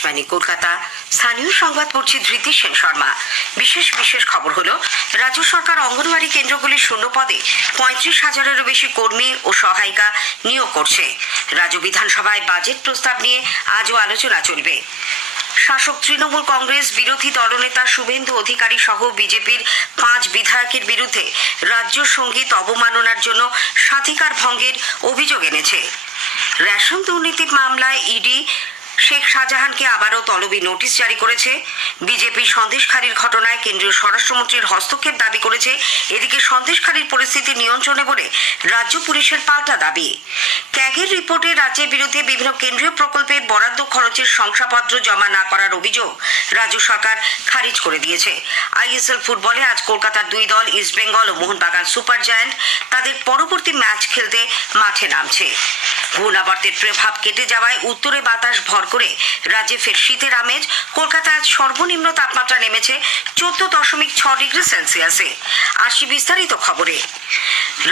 আকাশবাণী কলকাতা। স্থানীয় সংবাদ পড়ছি ধৃতি সেন শর্মা। বিশেষ খবর হলো, রাজ্য সরকার অঙ্গনওয়াড়ি কেন্দ্রগুলির শূন্য পদে 35,000-এরও বেশি কর্মী ও সহায়িকা নিয়োগ করছে। রাজ্য বিধানসভায় বাজেট প্রস্তাব নিয়ে আজও আলোচনা চলবে। শাসক তৃণমূল কংগ্রেস বিরোধী দলনেতা শুভেন্দু অধিকারী সহ বিজেপির 5 বিধায়কের বিরুদ্ধে রাজ্য সঙ্গীত অবমাননার জন্য স্বাধিকার ভঙ্গের অভিযোগ এনেছে। রেশন দুর্নীতি মামলায় ইডি শেখ শাহজাহানকে আবারও তলবি নোটিশ জারি করেছে। বিজেপি সন্দেশখালীর ঘটনায় কেন্দ্রীয় স্বরাষ্ট্রমন্ত্রীর হস্তক্ষেপ দাবি করেছে। এদিকে সন্দেশখালীর পরিস্থিতি নিয়ন্ত্রণে বলে রাজ্য পুলিশের পাল্টা দাবি। ক্যাগের রিপোর্টে রাজ্যের বিরুদ্ধে বিভিন্ন কেন্দ্রীয় প্রকল্পের বরাদ্দ খরচের শংসাপত্র জমা না করার অভিযোগ রাজ্য সরকার খারিজ করে দিয়েছে। আইএসএল ফুটবলে আজ কলকাতার 2 দল ইস্টবেঙ্গল ও মোহনবাগান সুপার জায়ান্ট তাদের পরবর্তী ম্যাচ খেলতে মাঠে নামছে। ঘূর্ণাবর্তের প্রভাব কেটে যাওয়ায় উত্তরে বাতাস ভর করে রাজ্যে ফের শীতের আমেজ। কলকাতায় আজ সর্বনিম্ন তাপমাত্রা নেমেছে 14.6 ডিগ্রি সেলসিয়াসে। আসি বিস্তারিত খবরে।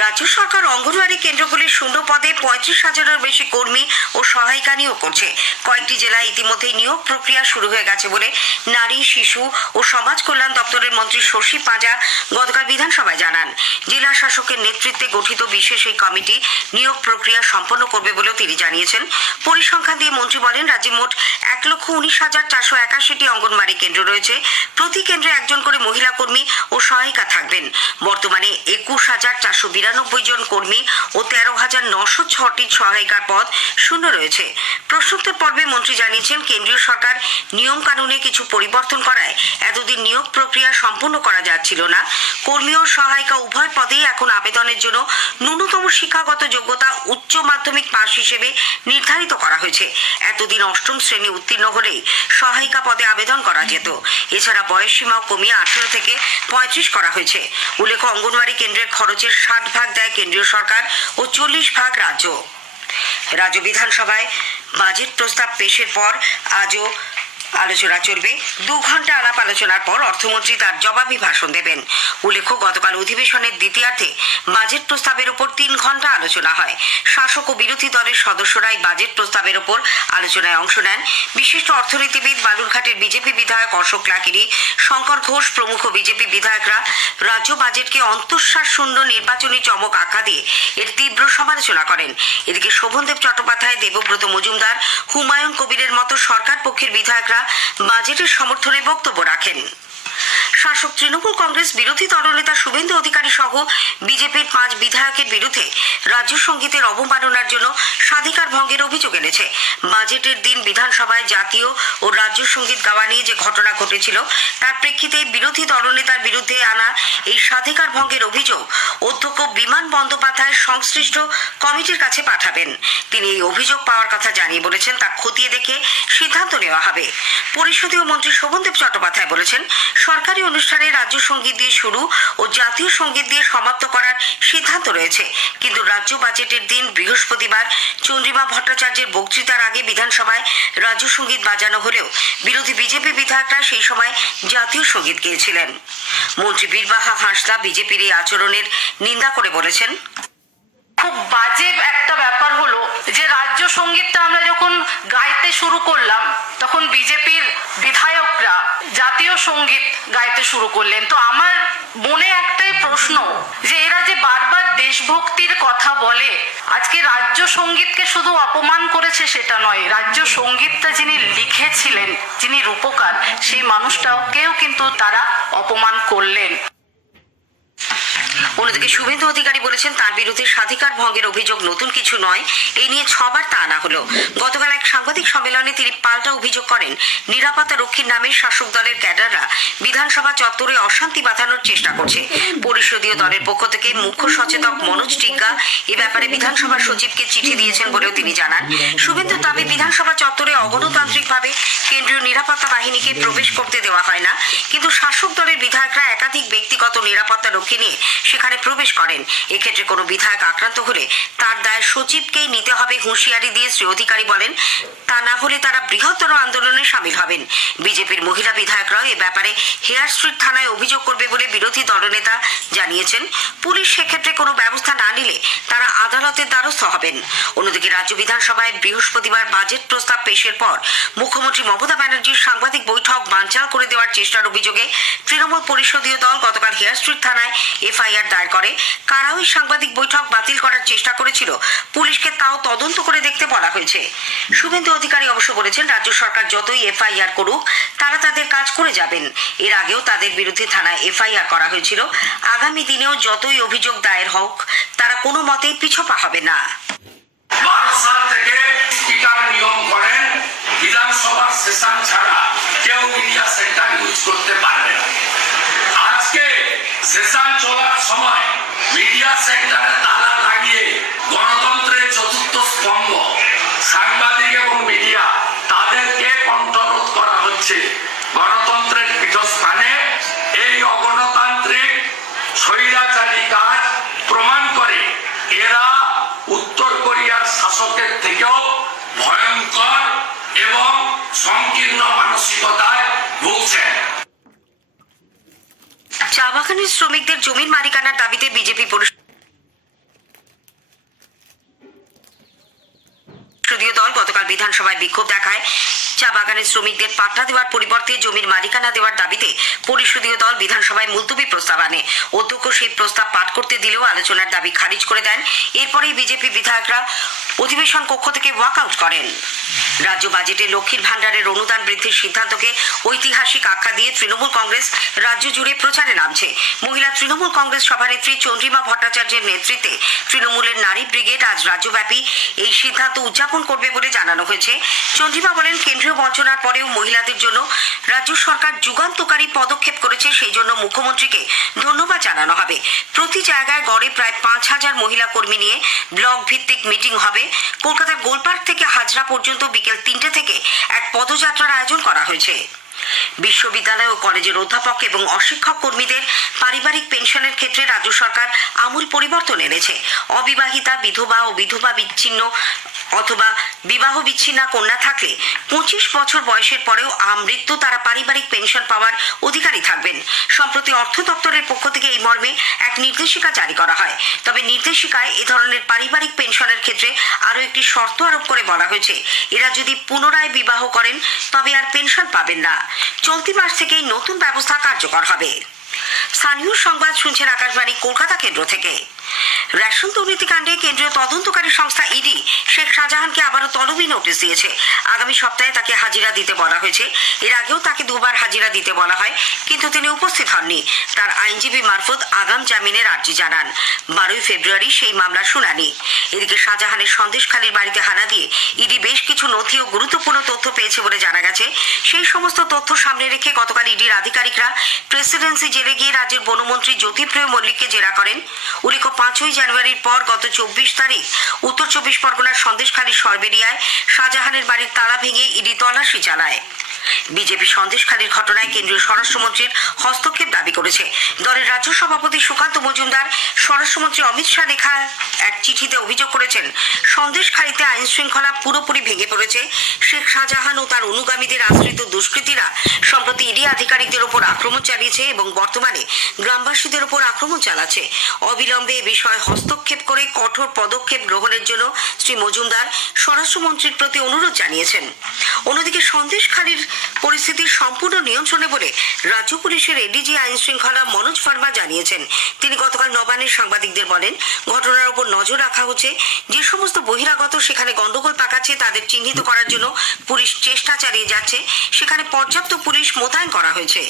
রাজ্য সরকার অঙ্গনওয়াড়ি কেন্দ্রগুলির শূন্য পদে 35,000-এর বেশি কর্মী ও সহায়িকা নিয়োগ করছে। কয়েকটি জেলায় ইতিমধ্যেই নিয়োগ প্রক্রিয়া শুরু হয়ে গেছে বলে নারী, শিশু ও সমাজ কল্যাণ দপ্তরের মন্ত্রী শশী পাঁজা গতকাল বিধানসভায় জানান। জেলা শাসকের নেতৃত্বে গঠিত বিশেষ এই কমিটি নিয়োগ প্রক্রিয়া সম্পন্ন করবে বলেও তিনি জানিয়েছেন। পরিসংখ্যান দিয়ে মন্ত্রী বলেন, রাজ্যে মোট 1,19,481টি অঙ্গনওয়াড়ি কেন্দ্র রয়েছে। প্রতি কেন্দ্রে একজন করে মহিলা কর্মী ও সহায়িকা থাকবেন। বর্তমানে 21,492 জন কর্মী ও 13,906টি সহায়িকার পদ শূন্য রয়েছে। প্রশ্নোত্তর পর্বে মন্ত্রী জানিয়েছেন, কেন্দ্রীয় সরকার নিয়ম কানুনে কিছু পরিবর্তন করায় এতদিন নিয়োগ প্রক্রিয়া সম্পন্ন করা যাচ্ছিল না। কর্মী ও সহায়িকা উভয় পদেই এখন আবেদনের জন্য ন্যূনতম শিক্ষাগত যোগ্যতা উচ্চ মাধ্যমিক পাস হিসেবে নির্ধারিত করা হয়েছে। এতদিন 8ম শ্রেণী উত্তীর্ণ হলেই সহায়িকা পদে আবেদন করা যেত। এছাড়া বয়স সীমাও কমিয়ে 18 থেকে 35 করা হয়েছে। উল্লেখ্য, অঙ্গনওয়াড়ি কেন্দ্রের খরচের 60 ভাগ দেয় কেন্দ্রীয় সরকার ও 40 ভাগ রাজ্য। রাজ্য বিধানসভায় বাজেট প্রস্তাব পেশের পর আজও আলোচনা চলবে। 2 ঘন্টা আলাপ আলোচনার পর অর্থমন্ত্রী তার জবাবি ভাষণ দেবেন। উল্লেখ্য, গতকাল অধিবেশনের দ্বিতীয়ার্ধে বাজেট প্রস্তাবের উপর 3 ঘন্টা আলোচনা হয়। শাসক ও বিরোধী দলের সদস্যরাই বাজেট প্রস্তাবের উপর আলোচনায় অংশ নেন। বিশিষ্ট অর্থনীতিবিদ, বালুরঘাটের বিজেপি বিধায়ক অশোক লাহিড়ী, শঙ্কর ঘোষ প্রমুখ বিজেপি বিধায়করা রাজ্য বাজেটকে অন্তঃসার শূন্য নির্বাচনী চমক আখ্যা দিয়ে এর তীব্র সমালোচনা করেন। এদিকে শোভনদেব চট্টোপাধ্যায়, দেবব্রত মজুমদার, হুমায়ুন কবিরের মতো সরকার পক্ষের বিধায়করা বাজেটের সমর্থনে বক্তব্য রাখেন। শাসক তৃণমূল কংগ্রেস বিরোধী দলনেতা শুভেন্দু অধিকারী সহ বিজেপির 5 বিধায়কের বিরুদ্ধে রাজ্য সঙ্গীতের অবমাননার জন্য স্বাধিকার ভঙ্গের অভিযোগ এনেছে। বাজেটের দিন বিধানসভায় জাতীয় ও রাজ্য সঙ্গীত গাওয়া নিয়ে যে ঘটনা ঘটেছিল তার প্রেক্ষিতে বিরোধী দলনেতার বিরুদ্ধে আনা এই স্বাধিকার ভঙ্গের অভিযোগ অধ্যক্ষ বিমান বন্দ্যোপাধ্যায় সংশ্লিষ্ট কমিটির কাছে পাঠাবেন। তিনি এই অভিযোগ পাওয়ার কথা জানিয়ে বলেছেন, তা খতিয়ে দেখে সিদ্ধান্ত নেওয়া হবে। পরিষদীয় মন্ত্রী শোভনদেব চট্টোপাধ্যায় বলেছেন, সরকারি অনুষ্ঠানে রাজ্য সঙ্গীত দিয়ে শুরু ও জাতীয় সঙ্গীত দিয়ে সমাপ্ত করার সিদ্ধান্ত রয়েছে। কিন্তু রাজ্য বাজেটের দিন বৃহস্পতিবার চন্দ্রিমা ভট্টাচার্যের বক্তৃতার আগে বিধানসভায় রাজ্য সঙ্গীত বাজানো হলেও বিরোধী বিজেপি বিধায়করা সেই সময় জাতীয় সঙ্গীত গেয়েছিলেন। মন্ত্রী বীরবাহা হাঁসদা বিজেপির এই আচরণের নিন্দা করে বলেছেন, খুব বাজে একটা ব্যাপার হলো যে রাজ্য সঙ্গীতটা আমরা যখন গাইতে শুরু করলাম তখন বিজেপির বিধায়করা জাতীয় সঙ্গীত গাইতে শুরু করলেন। তো আমার মনে একটাই প্রশ্ন, যে এরা যে বারবার দেশভক্তির কথা বলে, আজকে রাজ্য সঙ্গীতকে শুধু অপমান করেছে সেটা নয়, রাজ্য সঙ্গীতটা যিনি লিখেছিলেন, যিনি রূপকার, সেই মানুষটাকেও কিন্তু তারা অপমান করলেন। অন্যদিকে শুভেন্দু অধিকারী বলেছেন, তার বিরুদ্ধে স্বাধিকার ভঙ্গের অভিযোগ নতুন কিছু নয়। এই নিয়ে 6 বার তা আনা হলো। গতকাল এক সাংবাদিক সম্মেলনে তিনি পাল্টা অভিযোগ করেন, নিরাপত্তা রক্ষীর নামে শাসক দলের ক্যাডাররা বিধানসভা চত্বরে অশান্তি বাঁধানোর চেষ্টা করছে। পরিষদীয় দলের পক্ষ থেকে মুখ্য সচেতক মনোজ টিগ্গা এ ব্যাপারে বিধানসভার সচিবকে চিঠি দিয়েছেন বলেও তিনি জানান। শুভেন্দুর দাবি, বিধানসভা চত্বরে অগণতান্ত্রিকভাবে কেন্দ্রীয় নিরাপত্তা বাহিনীকে প্রবেশ করতে দেওয়া হয় না, কিন্তু শাসক দলের বিধায়করা একাধিক ব্যক্তিগত নিরাপত্তা রক্ষী নিয়ে সেখানে প্রবেশ করেন। এক্ষেত্রে কোনো বিধায়ক আক্রান্ত হলে তার দায় সচিবকেই নিতে হবে হুঁশিয়ারি দিয়ে শ্রী অধিকারী বলেন, তা না হলে তারা বৃহত্তর আন্দোলনে সামিল হবেন। বিজেপির মহিলা বিধায়করাও এ ব্যাপারে হেয়ার স্ট্রিট থানায় অভিযোগ করবে বলে বিরোধী দলনেতা জানিয়েছেন। পুলিশ সেক্ষেত্রে কোনো ব্যবস্থা না নিলে তারা আদালতের দ্বারস্থ হবেন। অন্যদিকে রাজ্য বিধানসভায় বৃহস্পতিবার বাজেট প্রস্তাব পেশের পর মুখ্যমন্ত্রী মমতা ব্যানার্জির সাংবাদিক বৈঠক বানচাল করে দেওয়ার চেষ্টার অভিযোগে তৃণমূল পরিষদীয় দল গতকাল হেয়ার স্ট্রিট থানায় এফআইআর দায়ের করে। কারা ওই সাংবাদিক বৈঠক বাতিল করার চেষ্টা করেছিল পুলিশকে তাও তদন্ত করে দেখতে বলা হয়েছে। শুভেন্দু অধিকারী অবশ্য বলেছেন, রাজ্য সরকার যতই এফআইআর করুক তারা তাদের কাজ করে যাবেন। এর আগেও তাদের বিরুদ্ধে থানায় এফআইআর করা হয়েছিল। আগামী দিনেও যতই অভিযোগ দায়ের হোক তারা কোনো মতেই পিছপা হবে না। 12 সাল থেকে স্পিকার নিয়ম করেন বিধানসভার সেশন ছাড়া কেউ মিডিয়া সেন্টার ইউজ করতে পারবে না। আজকে সেশন চলার সময় মিডিয়া সেন্টারে তালা লাগিয়ে গণতন্ত্রের চতুর্থ স্তম্ভ সাংবাদিক এবং মিডিয়া তাদেরকে কণ্ঠরোধ করা হচ্ছে। গণতন্ত্রের পীঠস্থানে এই অগণতান্ত্রিক স্বৈরাচারী কাজ প্রমাণ করে এরা উত্তর কোরিয়ার শাসকের থেকেও ভয়ঙ্কর এবং সংকীর্ণ মানসিকতায় ভুগছেন। চা বাগানের শ্রমিকদের জমির মালিকানার দাবিতে বিজেপি পরিষদীয় দল গতকাল বিধানসভায় বিক্ষোভ দেখায়। চা বাগানের শ্রমিকদের পাট্টা দেওয়ার পরিবর্তে জমির মালিকানা দেওয়ার দাবিতে পরিষদীয় দল বিধানসভায় মুলতবি প্রস্তাব আনে। অধ্যক্ষ সেই প্রস্তাব পাঠ করতে দিলেও আলোচনার দাবি খারিজ করে দেন। এরপরেই বিজেপি বিধায়করা অধিবেশন কক্ষ থেকে ওয়াকআউট করেন। রাজ্য বাজেটে লক্ষ্মীর ভাণ্ডারের অনুদান বৃদ্ধির সিদ্ধান্তকে ঐতিহাসিক আখ্যা দিয়ে তৃণমূল কংগ্রেস রাজ্য জুড়ে প্রচারে নামছে। মহিলা তৃণমূল কংগ্রেস সভানেত্রী চন্দ্রিমা ভট্টাচার্যের নেতৃত্বে তৃণমূলের নারী ব্রিগেড আজ রাজ্যব্যাপী এই সিদ্ধান্ত উদযাপন করবে বলে জানানো হয়েছে। চন্দ্রিমা বলেন, কেন্দ্রীয় বঞ্চনার পরেও মহিলাদের জন্য রাজ্য সরকার যুগান্তকারী পদক্ষেপ করেছে, সেই জন্য মুখ্যমন্ত্রীকে ধন্যবাদ জানানো হবে। প্রতি জায়গায় গড়ে প্রায় 5,000 মহিলা কর্মী নিয়ে ব্লক ভিত্তিক মিটিং হবে। কলকাতার গোলপার্ক থেকে হাজরা পর্যন্ত বিকেল 3টে থেকে এক পদযাত্রার আয়োজন করা হয়েছে। বিশ্ববিদ্যালয় ও কলেজের অধ্যাপক এবং অশিক্ষক কর্মীদের পারিবারিক পেনশনের ক্ষেত্রে রাজ্য সরকার আমূল পরিবর্তন এনেছে। অবিবাহিতা, বিধবা ও বিধবা বিচ্ছিন্ন অথবা বিবাহ বিচ্ছিন্না কন্যা থাকলে 25 বছর বয়সের পরেও আমৃত্যু তারা পারিবারিক পেনশন পাওয়ার অধিকারী থাকবেন। সম্প্রতি অর্থ দপ্তরের পক্ষ থেকে এই মর্মে এক নির্দেশিকা জারি করা হয়। তবে নির্দেশিকায় এ ধরনের পারিবারিক পেনশনের ক্ষেত্রে আরও একটি শর্ত আরোপ করে বলা হয়েছে, এরা যদি পুনরায় বিবাহ করেন তবে আর পেনশন পাবেন না। চলতি মাস থেকেই নতুন ব্যবস্থা কার্যকর হবে। স্থানীয় সংবাদ শুনছেন আকাশবাণী কলকাতা কেন্দ্র থেকে। রেশন দুর্নীতিকাণ্ডে কেন্দ্রীয় তদন্তকারী সংস্থা ইডি শেখ শাহজাহানকে আবারও তলবি নোটিশ দিয়েছে। আগামী সপ্তাহে তাকে হাজিরা দিতে বলা হয়েছে। এর আগেও তাকে দুবার হাজিরা দিতে বলা হয়, কিন্তু তিনি উপস্থিত হননি। তার আইনজীবী মারফত আগাম জামিনের আর্জি জানান। 12 ফেব্রুয়ারি সেই মামলার শুনানি। এদিকে শাহজাহানের সন্দেশখালীর বাড়িতে হানা দিয়ে ইডি বেশ কিছু নথি ও গুরুত্বপূর্ণ তথ্য পেয়েছে বলে জানা গেছে। সেই সমস্ত তথ্য সামনে রেখে গতকাল ইডির আধিকারিকরা প্রেসিডেন্সি জেলে গিয়ে রাজ্যের বনমন্ত্রী জ্যোতিপ্রিয় মল্লিককে জেরা করেন। উল্লেখ্য, 5ই জানুয়ারির পর গত 24 তারিখ উত্তর 24 পরগনার সন্দেশখালীর সরবেরিয়ায় শাহজাহানের বাড়ির তালা ভেঙে ইডি তল্লাশি চালায়। বিজেপি সন্দেশখালীর ঘটনায় কেন্দ্রীয় স্বরাষ্ট্রমন্ত্রীর হস্তক্ষেপ দাবি করেছে। দলের রাজ্য সভাপতি সুকান্ত মজুমদার স্বরাষ্ট্রমন্ত্রী অমিত শাহ লেখা এক চিঠিতে অভিযোগ করেছেন, সন্দেশখালীতে আইন শৃঙ্খলা পুরোপুরি ভেঙে পড়েছে। শেখ শাহজাহান ও তার অনুগামীদের আশ্রিত দুষ্কৃতীরা সম্প্রতি ইডি আধিকারিকদের ওপর আক্রমণ চালিয়েছে এবং বর্তমানে গ্রামবাসীদের ওপর আক্রমণ চালাচ্ছে। অবিলম্বে এ বিষয়ে হস্তক্ষেপ করে কঠোর পদক্ষেপ গ্রহণের জন্য শ্রী মজুমদার স্বরাষ্ট্রমন্ত্রীর প্রতি অনুরোধ জানিয়েছেন। অন্যদিকে সন্দেশখালীর পরিস্থিতির সম্পূর্ণ নিয়ন্ত্রণে বলে রাজ্য পুলিশের এডিজি আইন শৃঙ্খলা মনোজ ভার্মা জানিয়েছেন। তিনি গতকাল নবান্নে সাংবাদিকদের বলেন, ঘটনার উপর নজর রাখা হচ্ছে। যে সমস্ত বহিরাগত সেখানে গন্ডগোল পাকাচ্ছে তাদের চিহ্নিত করার জন্য পুলিশ চেষ্টা চালিয়ে যাচ্ছে। সেখানে পর্যাপ্ত পুলিশ মোতায়েন করা হয়েছে।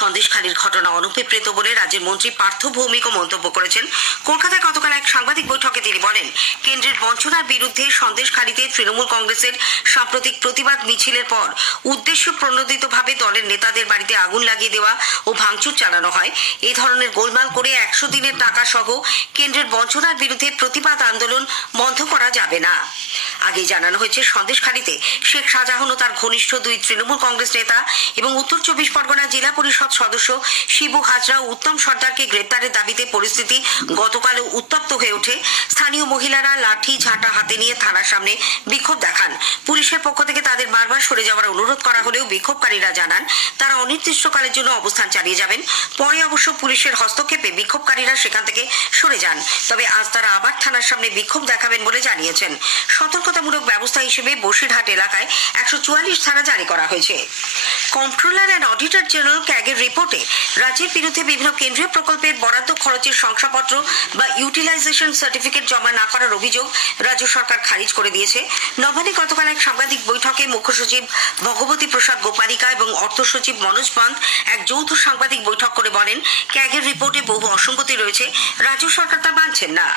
সন্দেশখালীর ঘটনা অনভিপ্রেত বলে রাজ্যের মন্ত্রী পার্থ ভৌমিকও মন্তব্য করেছেন। কলকাতায় গতকাল এক সাংবাদিক বৈঠকে তিনি বলেন, কেন্দ্রের বঞ্চনার বিরুদ্ধে সন্দেশখালীতে তৃণমূল কংগ্রেসের সাম্প্রতিক প্রতিবাদ মিছিলের পর উদ্দেশ্য প্রণোদিতভাবে দলের নেতাদের বাড়িতে আগুন লাগিয়ে দেওয়া ও ভাঙচুর চালানো হয়। এই ধরনের গোলমাল করে 100 দিনের টাকা সহ কেন্দ্রের বঞ্চনার বিরুদ্ধে প্রতিবাদ আন্দোলন বন্ধ করা যাবে না। আগে জানানো হয়েছে সন্দেশখালীতে শেখ শাহজাহান ও তার ঘনিষ্ঠ দুই তৃণমূল কংগ্রেস নেতা এবং উত্তর চব্বিশ পরগনা জেলা পরিষদ সদস্য শিবু হাজরা ও উত্তম সর্দারকে গ্রেপ্তারের দাবিতে পরিস্থিতি গতকালও উত্তপ্ত হয়ে ওঠে। স্থানীয় মহিলারা লাঠি ঝাঁটা হাতে নিয়ে থানার সামনে বিক্ষোভ দেখান। পুলিশের পক্ষ থেকে তাদের বারবার সরে যাওয়ার অনুরোধ করা হলেও বিক্ষোভকারীরা জানান তারা অনির্দিষ্টকালের জন্য অবস্থান চালিয়ে যাবেন। পরে অবশ্য পুলিশের হস্তক্ষেপে বিক্ষোভকারীরা সেখান থেকে সরে যান। তবে আজ তারা আবার থানার সামনে বিক্ষোভ দেখাবেন বলে জানিয়েছেন। সতর্কতামূলক ব্যবস্থা হিসেবে বসিরহাট এলাকায় 144 ধারা জারি করা হয়েছে। কন্ট্রোলার অ্যান্ড অডিটর জেনারেল ক্যাগের রিপোর্টে রাজ্যের বিরুদ্ধে বিভিন্ন কেন্দ্রীয় প্রকল্পের বরাদ্দ খরচের শংসাপত্র বা ইউটিলাইজেশন সার্টিফিকেট জমা না করার অভিযোগ রাজ্য সরকার খারিজ করে দিয়েছে। নবান্নে গতকাল এক সাংবাদিক বৈঠকে মুখ্য সচিব ভগবতী প্রসাদ গোপালিকা এবং অর্থ সচিব মনোজ পান্ত এক যৌথ সাংবাদিক বৈঠক করে বলেন, ক্যাগের রিপোর্টে বহু অসঙ্গতি রয়েছে, রাজ্য সরকার তা মানছেন না।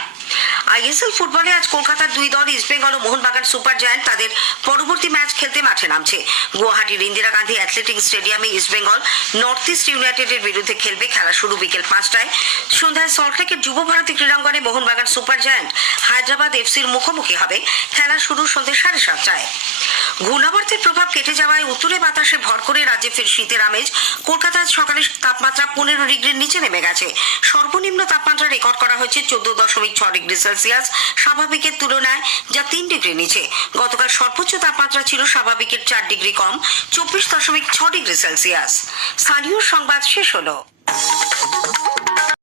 আইএসএল ফুটবলে আজ কলকাতার দুই দল ইস্টবেঙ্গল ও মোহনবাগান সুপার জায়ান্ট তাদের পরবর্তী ম্যাচ খেলতে মাঠে নামছে। গুয়াহাটির ইন্দিরা গান্ধী অ্যাথলেটিক্স স্টেডিয়ামে ইস্টবেঙ্গল নর্থ ইস্ট ইউনাইটেডের বিরুদ্ধে খেলবে। খেলা শুরু বিকেল 5টায়। সন্ধ্যায় সল্টলেকের যুব ভারতী ক্রীড়াঙ্গনে মোহনবাগান সুপার জায়ান্ট হায়দ্রাবাদ এফসির মুখোমুখি হবে। খেলা শুরু সন্ধ্যে 7:30টায়। ঘূর্ণাবর্তের প্রভাব কেটে যাওয়ায় উত্তরে বাতাসে ভর করে রাজ্যে ফের শীতের আমেজ। কলকাতায় সকালে তাপমাত্রা 15 ডিগ্রির নিচে নেমে গেছে। সর্বনিম্ন তাপমাত্রা রেকর্ড করা হয়েছে 14.6 ডিগ্রি সেলসিয়াস, স্বাভাবিকের তুলনায় যা 3 ডিগ্রি নিচে। গতকাল সর্বোচ্চ তাপমাত্রা ছিল স্বাভাবিকের 4 ডিগ্রি কম, 24.6 ডিগ্রি সেলসিয়াস। স্থানীয় সংবাদ শেষ হলো।